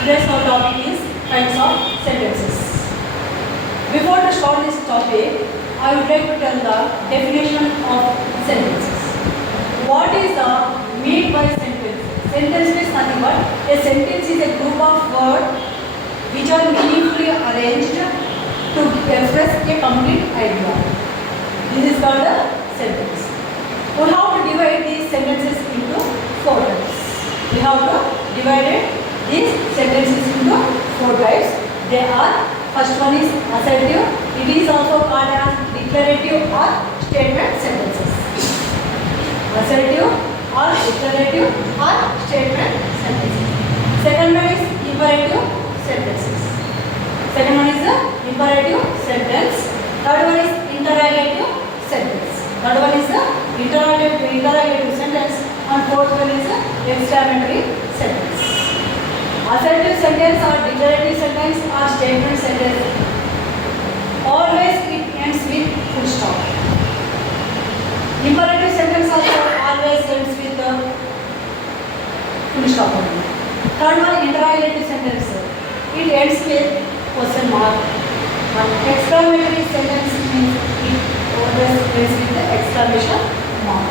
Today's our topic is kinds of sentences. Before to start this topic, I would like to tell the definition of sentences. What is the mean by sentence? Sentence is nothing but a sentence is a group of words which are meaningfully arranged to express a complete idea. This is called a sentence. We have to divide these sentences into four types. We have to divide these sentences into four types. They are, first one is assertive. It is also called as declarative or statement sentences. Assertive or declarative or statement sentences. Second one is imperative sentences. Second one is the imperative sentence. Third one is interrogative sentence. Third one is the interrogative sentence. And fourth one is the exclamatory sentence. Assertive sentence or declarative sentence or statement sentence. Always it ends with full stop. Imperative sentence also always ends with the full stop only. Third one, interrogative sentence. It ends with question mark. And exclamatory sentence means it always ends with the exclamation mark.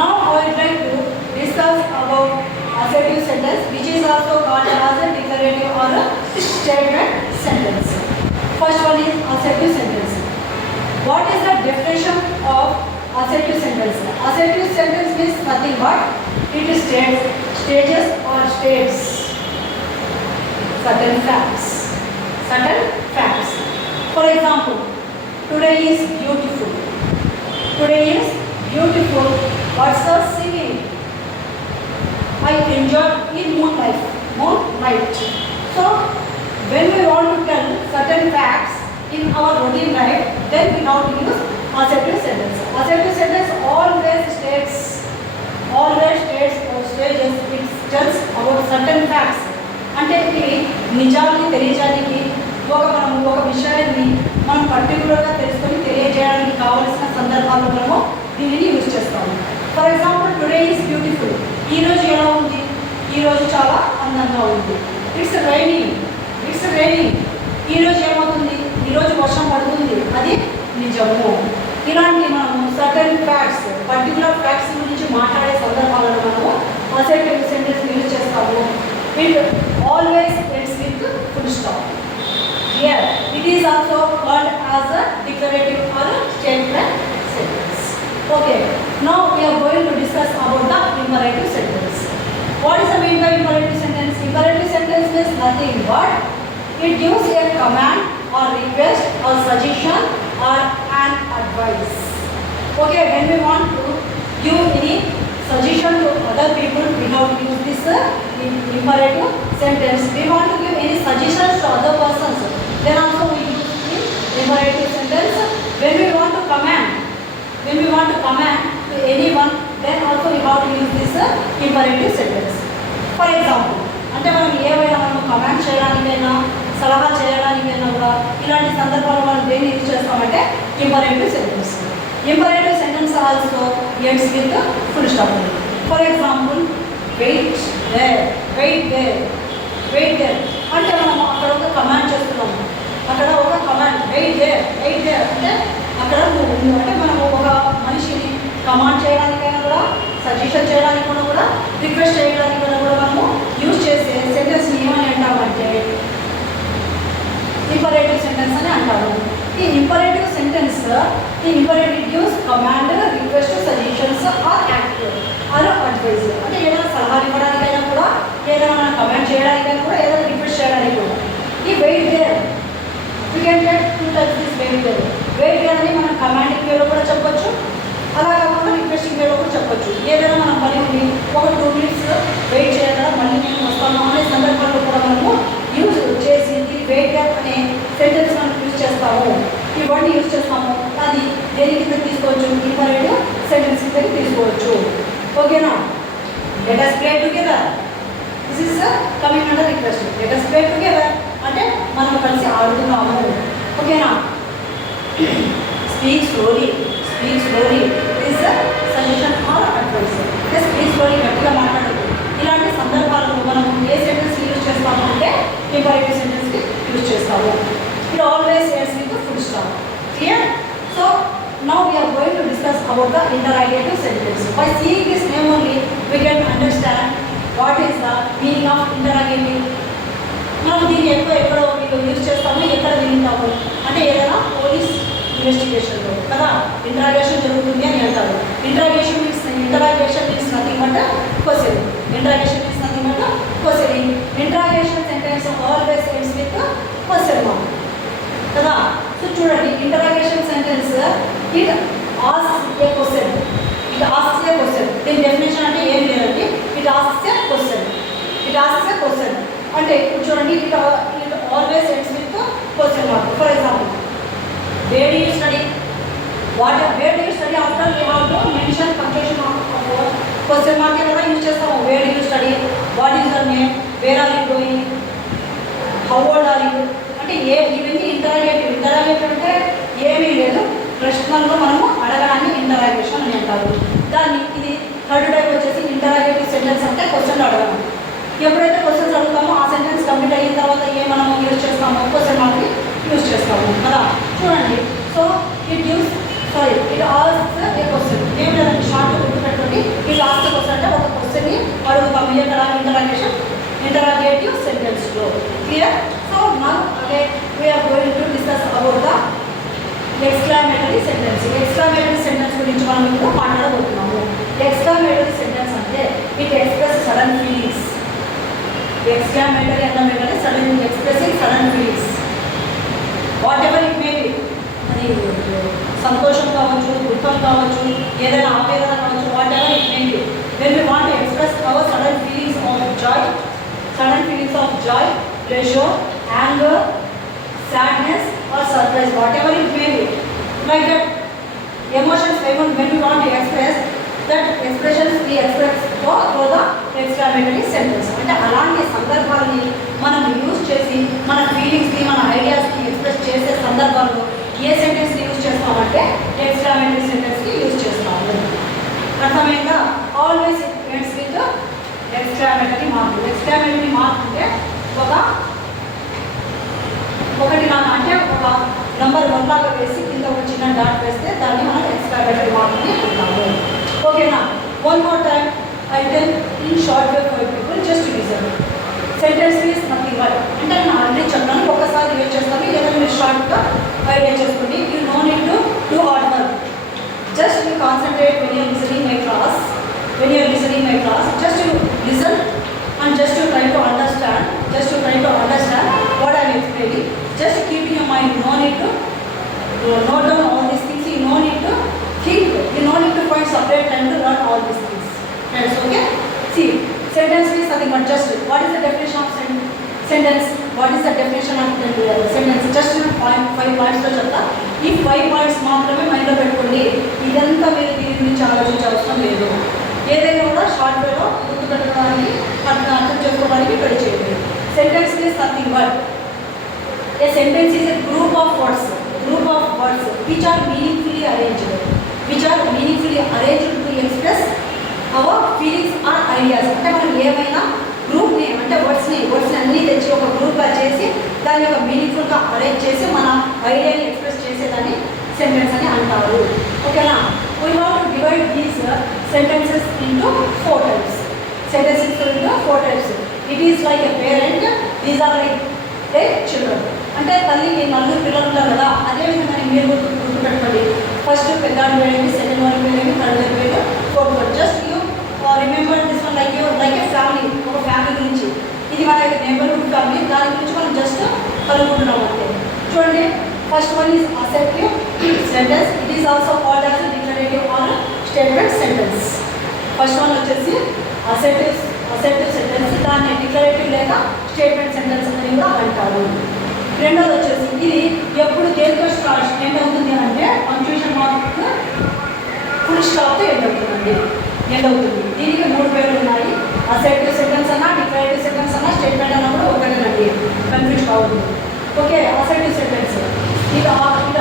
Now I would like to discuss about assertive sentence, which is also called as a declarative or a statement sentence. First one is assertive sentence. What is the definition of assertive sentence? Assertive sentence means nothing but it states certain facts. Certain facts. For example, today is beautiful. Today is beautiful. What's the singing? I enjoyed in moonlight. So, when we want to tell certain facts in our routine life, then we have to use assertive sentence. Assertive sentence always states or stages, it tells about certain facts. అంటే ఇది నిజాన్ని తెలియజేయడానికి ఒక విషయాన్ని మనం పర్టికులర్గా తెలుసుకొని తెలియజేయడానికి కావలసిన సందర్భాల్లో మనము దీనిని యూజ్ చేస్తాము. For example, today is beautiful. ఈరోజు ఎలా ఉంది? ఈరోజు చాలా అందంగా ఉంది. It's raining. ఈరోజు ఏమవుతుంది? ఈరోజు వర్షం పడుతుంది. అది నిజము. ఇలాంటి మనము సర్టన్ ఫ్యాక్ట్స్, పర్టికులర్ ఫ్యాక్ట్స్ గురించి మాట్లాడే సందర్భాలను మనము అసర్టివ్ సెంటెన్స్ యూజ్ చేస్తాము. It always ends with full stop. Here it is also called as a declarative or a statement sentence. Okay, now we are going to discuss about the imperative sentence. What is the mean by imperative sentence? Imperative sentence means nothing but it gives a command or request or suggestion or an advice. Okay, when we want to give any suggestion to other people, we have to use this imperative sentence. We want to give any suggestions to other persons, then also we use the imperative sentence. When we want to command to anyone, then also we have to use this imperative sentence. For example, అంటే మనం ఏవైనా మనం కమాండ్ చేయడానికైనా సలహా చేయడానికైనా కూడా ఇలాంటి సందర్భాల్లో మనం దేన్ని యూజ్ చేస్తామంటే imperative sentence. Imperative sentence also ends with full stop. For example, wait there అంటే మనం అక్కడ ఒక కమాండ్ చేస్తున్నాము. అక్కడ ఒక కమాండ్ వెయిట్ దేర్ అంటే అక్కడ అంటే మనము ఒక మనిషిని కమాండ్ చేయడానికైనా కూడా, సజెషన్ చేయడానికి కూడా, రిక్వెస్ట్ చేయడానికి కూడా మనము యూజ్ చేసే సెంటెన్స్ ఏమని అంటామంటే ఇంపరేటివ్ సెంటెన్స్ అని అంటాము. ఈ imperative sentence imperative gives command, request, suggestions or act or advise. అంటే ఏదైనా సలహాలు ఇవ్వడానికైనా కూడా, ఏదైనా మనం కమాండ్ చేయడానికైనా కూడా, ఏదైనా రిక్వెస్ట్ చేయడానికి కూడా. ఈ wait there you can get two types this wait there అని మనం కమాండింగ్ వేలో కూడా చెప్పొచ్చు, అలా కాకుండా రిక్వెస్టింగ్ వేలో కూడా చెప్పొచ్చు. ఏదైనా మనం పని ఉంది, ఒక 2 minutes వెయిట్ చేయగల, మళ్ళీ నేను వస్తాను అనే సందర్భంలో కూడా మనము యూజ్ చేసి వెయిట్ అనే సెంటెన్స్ మనం యూజ్ చేస్తాము. ఈ వర్డ్ యూజ్ చేస్తాము. అది దేని కింద తీసుకోవచ్చు? ఇంపరేటివ్ సెంటెన్స్ కింద తీసుకోవచ్చు. ఓకేనా? Let us play together. This is coming under request. Let us play together అంటే మనం కలిసి ఆడుతున్నాము. ఓకేనా? Speak slowly. This is a suggestion or advice. Just speak slowly, గట్టిగా మాట్లాడదు. ఇలాంటి సందర్భాలలో మనం ఏ సెంటెన్స్ యూజ్ చేస్తాము ఇంపరేటివ్ సెంటెన్స్కి యూజ్ చేస్తాము. It always ends with full stop. Clear? So now we are going to discuss about the interrogative sentence. By seeing this name only we can understand what is the meaning of interrogative. మనం దీన్ని ఎక్కడో యూజ్ చేస్తాము, ఎక్కడ వింటాము అంటే ఏదైనా పోలీస్ ఇన్వెస్టిగేషన్లో కదా ఇంటరాగేషన్ జరుగుతుంది అని అంటారు. Interrogation means nothing but questioning. Interrogation means nothing but questioning. Interrogation sentence always ends with question mark కదా. సో చూడండి, interrogation sentence it asks A question. It asks ఏ క్వశ్చన్. దీని డెఫినేషన్ అంటే ఏం లేదండి. It asks A question. It asks ఏ క్వశ్చన్ అంటే ఇప్పుడు చూడండి, it always ends with question mark. For example, where do you study? Where do you study? After we have to mention punctuation of question mark kada use chestamu. Where do you study? What is your name? Where are you going? How old are you? అంటే ఇవన్నీ ఇంటరాగేటివ్ అంటే ఏమీ లేదు, ప్రశ్నల్లో మనము అడగడాన్ని ఇంటరాగేషన్ అని అంటారు. దాన్ని ఇది థర్డ్ టైప్ వచ్చేసి ఇంటరాగేటివ్ సెంటెన్స్ అంటే క్వశ్చన్ అడగడం. ఎప్పుడైతే క్వశ్చన్స్ అడుగుతామో ఆ సెంటెన్స్ కంప్లీట్ అయిన తర్వాత మనము యూజ్ చేస్తాము, క్వశ్చన్ మార్క్ని యూజ్ చేస్తాము కదా. చూడండి, సో ఇట్ ఆస్క్స్ ఏ క్వశ్చన్. ఏం లేదండి, షార్ట్ గుర్తుపెట్టుకోండి. ఇట్ ఆస్క్ క్వశ్చన్ అంటే ఒక క్వశ్చన్ని అడుగుతాము ఎక్కడ ఇంటరాగేటివ్ సెంటెన్స్లో. Clear? So now again we're going to discuss about the exclamatory sentence. Exclamatory sentence గురించి మనం ఇప్పుడు మాట్లాడబోతున్నాము. ఎక్స్క్లమేటరీ సెంటెన్స్ అంటే it express sudden feelings. Exclamatory అంటే sudden expressing sudden feelings whatever it may be. అది సంతోషం కావచ్చు, దుఃఖం కావచ్చు, ఏదైనా ఆవేదన కావచ్చు, whatever it may be. When we want to express our sudden feelings of joy, pleasure, anger, sadness or surprise, whatever it may be, like that emotions when we want to express that expressions we express through the exclamatory sentence. అంటే అలాంటి సందర్భాలని మనం యూజ్ చేసి మన ఫీలింగ్స్ని మన ఐడియాస్ని ఎక్స్ప్రెస్ చేసే సందర్భాల్లో ఏ సెంటెన్స్ని యూజ్ చేస్తామంటే ఎక్స్క్లమేటరీ సెంటెన్స్ని యూజ్ చేస్తాము. అర్థమైందా? Always it ends with exclamatory mark. Exclamatory mark అంటే ఒకటి అంటే ఒక నంబర్ 1 లాగా వేసి కింద ఒక చిన్న డాట్ వేస్తే దాన్ని మనం ఎక్స్క్లమేటరీ మార్క్ అని అంటాము. ఓకేనా? One more time I tell in short way for people just listen. Sentence is nothing but అంటే నేను ఆల్రెడీ చెప్పాను, ఒకసారి యూజ్ చేస్తాను. ఏదైనా మీరు షార్ట్గా ఐడియా చేసుకోండి. You no need to do hard work. Just you concentrate when your listening my class. Just you listen and just you try to understand. What I am explaining. Just keep in your mind. No need to note down all these things. You no need to think. You no need to find separate time to learn all these things. Friends, okay? See, sentence is nothing but just. What is the definition of sentence? Just 5 points లో చెప్తా. ఈ 5 points మాత్రమే మైండ్లో పెట్టుకోండి. ఇదంతా మీరు దీని గురించి ఆలోచించాల్సిన లేదు. ఏదైనా కూడా షార్ట్ వేలో గుర్తుపెట్టుకోవడానికి అర్థం చేసుకోవడానికి ట్రై చేయండి. Sentence is nothing but a sentence is a group of words which are meaningfully arranged to express our feelings or ideas. అంటే మనం ఏమైనా గ్రూప్ని అంటే వర్డ్స్ని అన్నీ తెచ్చి ఒక గ్రూప్గా చేసి దాన్ని ఒక మీనింగ్ఫుల్గా అరేంజ్ చేసి మన ఐడియాని ఎక్స్ప్రెస్ చేసేదాన్ని సెంటెన్స్ అని అంటారు. ఓకేనా? We want to divide these sentences into 4 types. It is like a parent. These are like their children. అంటే తల్లికి 4 పిల్లలు ఉంటారు కదా, అదేవిధంగా మీరు గుర్తుపెట్టుకోండి. ఫస్ట్ పెద్దాడు వేయండి, సెకండ్ వన్ వేయండి, థర్డ్ వన్ వేయండి, fourth one. Just you remember this one like ఏ ఫ్యామిలీ. ఒక ఫ్యామిలీ గురించి, ఇది మన నేబర్హుడ్ ఫ్యామిలీ, దాని గురించి మనం జస్ట్ కనుక్కుంటున్నాం అంతే. చూడండి, first one is assertive sentence. It is also called as declarative or statement sentence. First one వచ్చేసి అసెప్టివ్ సెంటెన్స్, దాన్ని డిక్లరేటివ్ లేదా స్టేట్మెంట్ సెంటెన్స్ అని కూడా అంటారు. రెండోది వచ్చేసి ఇది ఎప్పుడు దేనితో ఎండ్ అవుతుంది అంటే పంక్చుయేషన్ మార్క్ ఫుల్ స్టాప్తో ఎండ్ అవుతుంది. దీనికి 3 పేర్లు ఉన్నాయి. అసెప్టివ్ సెంటెన్స్ అన్నా, డిక్లరేటివ్ సెంటెన్స్ అన్నా, స్టేట్మెంట్ అన్నా కూడా ఒకటేనండి, కన్ఫ్యూజ్ కావద్దు. ఓకే, అసెప్టివ్ సెంటెన్స్ ఇది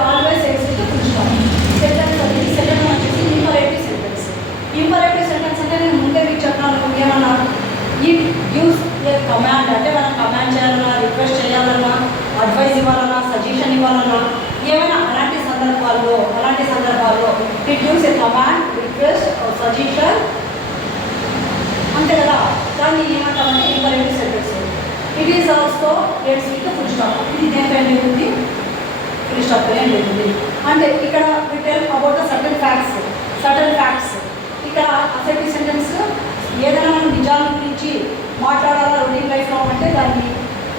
always exist full stop. Sentence అనేది సెకండ్ వన్ వచ్చేసి ఇంపరేటివ్ సెంటెన్స్. ఇంపరేటివ్ సెంటెన్స్ అంటే నేను ముందే మీకు చెప్పాను ఏమన్నా, ఇట్ గివ్స్ ఏ కమాండ్. అంటే మనం కమాండ్ చేయాలన్నా, రిక్వెస్ట్ ఇవ్వాలన్నా సజెషన్ ఇవ్వాలన్నా ఏమైనా అలాంటి సందర్భాల్లో it gives a command, request, suggestion అంతే కదా. దాన్ని ఏమంటామంటే imperative sentence. It is also let's with full stop. ఇది దేంతో ఏం లేకుంది, ఫుల్ స్టాప్ ఏం లేకుంది. అంటే ఇక్కడ we tell about the certain facts. ఇక్కడ అసెప్టివ్ సెంటెన్స్ ఏదైనా మనం నిజాల గురించి మాట్లాడాలా రొటీన్ లైఫ్లో అంటే దాన్ని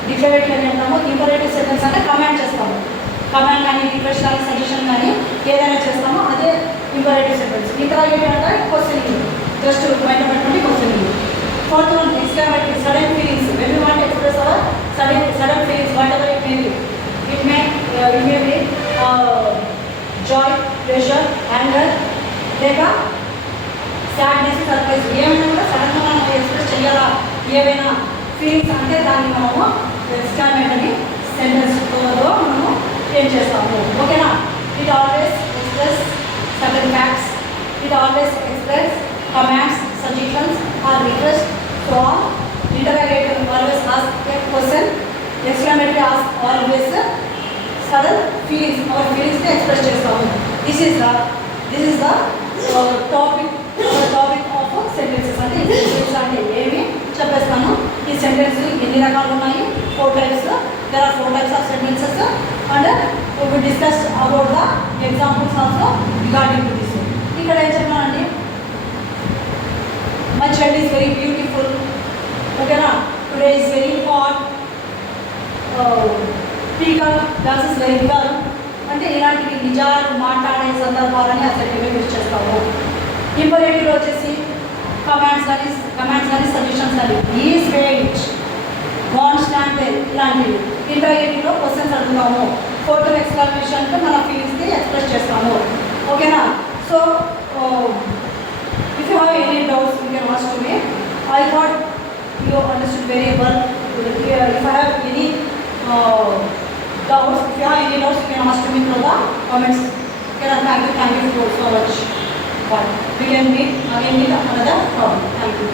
డిక్లరేటివ్ అని అంటాము. ఇంపరేటివ్ సెంటెన్స్ అంటే కమాండ్ చేస్తాము. కమాండ్ కానీ రిక్వెస్ట్ కానీ సజెషన్ కానీ ఏదైనా చేస్తామో అదే ఇంపరేటివ్ సెంటెన్స్. ఇంటరాగేటివ్ అంటే క్వశ్చనింగ్, జస్ట్ మైండ్ పెట్టుకుంటే questioning. Fourth one exclamatory, sudden feelings. When you want express our sudden feelings whatever it may B. It may B Joy, pleasure, anger, లేక సాడ్నెస్, సర్ప్రైజ్. ఏమైనా కూడా సడన్గా మనం ఎక్స్ప్రెస్ చేయాలా ఏవైనా ఫీలింగ్స్ అంటే దాన్ని మనము ఎక్స్క్లమేటరీ సెంటెన్స్తో మనము ఏం చేస్తాము. ఓకేనా. It always express certain facts, it always express commands, suggestions or requests. So interrogative always ask a question, exclamatory ask always sudden feelings, our feelings ని express చేస్తాము. This is the topic of sentences. అంటే ఈ సెంటెన్స్ అంటే ఏమి చెప్పేస్తాను. ఈ సెంటెన్స్ ఎన్ని రకాలు ఉన్నాయి, 4 types. There are 4 types of sentences and we discussed about the examples also regarding to this. ఇక్కడ ఏం చెప్పానండి, my child is very beautiful. Okay na, today is very hot. Speaker gas is very dull. అంటే ఇలాంటి నిజాలు మాట్లాడే సందర్భాలని అసెప్టివ్గా యూజ్ చేస్తాము. ఇంపరేటివ్లో వచ్చేసి కమాండ్స్ కానీ సజెషన్స్ కానీ is wait, want, stand there ఇలాంటివి. ఇంటరాగేటివ్లో క్వశ్చన్స్ అడుగుతాము. ఫోర్త్ ఎక్స్క్లమేషన్తో మన ఫీలింగ్స్ని ఎక్స్ప్రెస్ చేస్తాము. ఓకేనా. So if you have any doubts you can ask to me. I thought you understood very well. If I have any doubts, you can ask to me through the comments. Okay, thank you so much. Bye. We can meet again with another problem. Thank you.